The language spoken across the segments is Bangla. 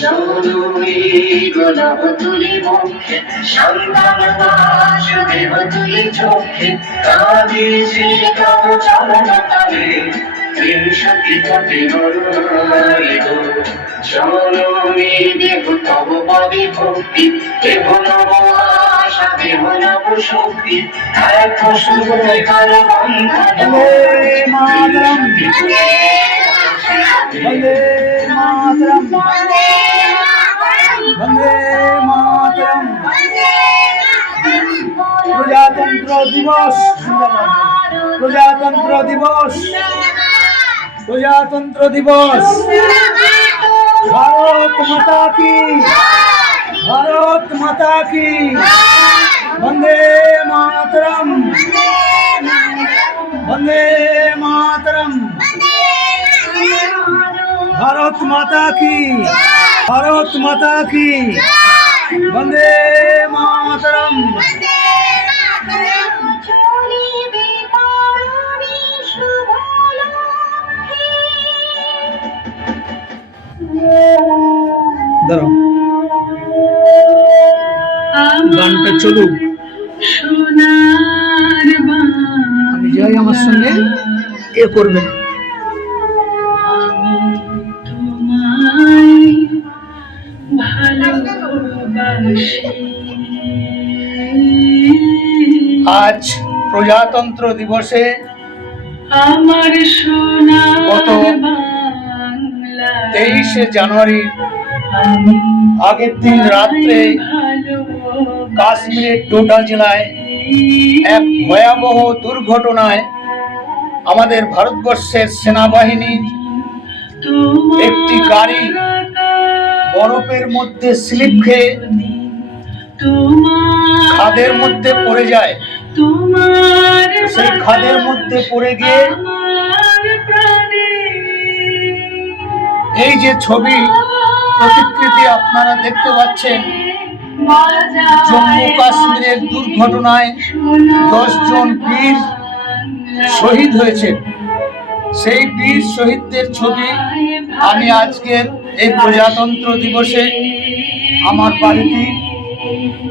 জননী গোলাপ তুলি মুখে সন্তান বাসুদেব তুলি চোখে কাঁদিছে তব চরণ তলে ত্রিশতি কোটি নরনারী গো জননী দেব তব পদে ভক্তি দেব নব আশা দেব নব শক্তি এক সুরে কাল বন্ধন वंदे मातरम वंदे मातरम प्रजातंत्र दिवस प्रजातंत्र दिवस प्रजातंत्र दिवस भारत माता की भारत माता की वंदे मातरम वंदे मातरम भारत माता की भारत माता की वंदे मातरम দাঁড়াও গানটা চলুক আমি যাই আমার সঙ্গে এ করবেন আজ প্রজাতন্ত্র দিবসে গত 23শে জানুয়ারি আগের দিন রাত্রে কাশ্মীরের ডোডা জেলায় এক ভয়াবহ দুর্ঘটনায় আমাদের ভারতবর্ষের সেনাবাহিনীর একটি গাড়ি বরফের মধ্যে স্লিপ খেয়ে খাদের মধ্যে পড়ে যায়। সেই খাদের মধ্যে পড়ে গিয়ে এই যে ছবি প্রতিকৃতি আপনারা দেখতে পাচ্ছেন, জম্মু কাশ্মীরের দুর্ঘটনায় 10 জন বীর শহীদ হয়েছে। সেই বীর শহীদদের ছবি আমি আজকের এই প্রজাতন্ত্র দিবসে আমার বাড়িতে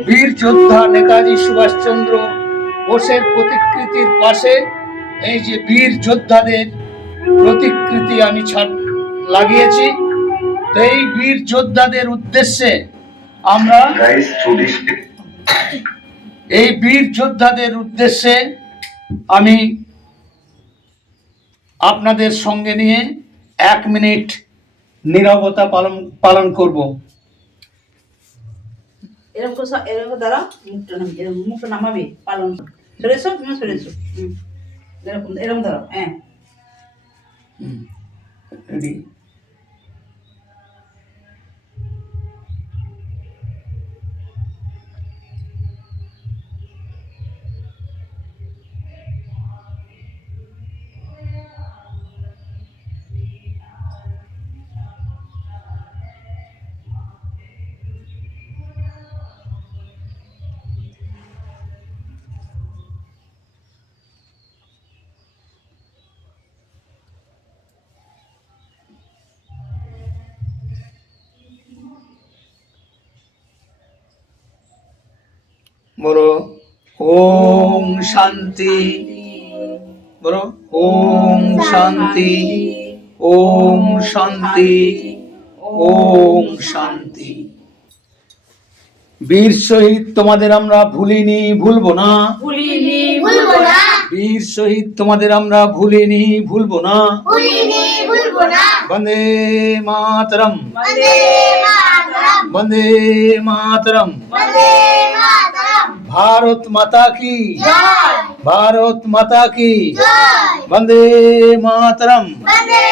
বীর যোদ্ধা নেতাজি সুভাষচন্দ্র বোসের প্রতিকৃতির পাশে এই যে বীর যোদ্ধাদের প্রতিকৃতি আমি লাগিয়েছি। তো এই বীর যোদ্ধাদের উদ্দেশ্যে আমরা এই বীর যোদ্ধাদের উদ্দেশ্যে আমি আপনাদের সঙ্গে নিয়ে 1 মিনিট নীরবতা পালন করব। এরকম দ্বারা মুখটা নামাবে পালন সরেছো সরেছো এরকম ধরো হ্যাঁ রেডি। बोलो ओम शांति, बोलो ओम शांति, ओम शांति, ओम शांति। বীর শহীদ তোমাদের আমরা ভুলিনি ভুলবো না, ভুলিনি ভুলবো না। বীর শহীদ তোমাদের আমরা ভুলিনি ভুলবো না, ভুলিনি ভুলবো না। বন্দে মাতরম, বন্দে মাতরম, বন্দে মাতরম। বন্দে মাতরম। भारत माता की জয়, भारत माता की জয়। वंदे मातरम। বন্দে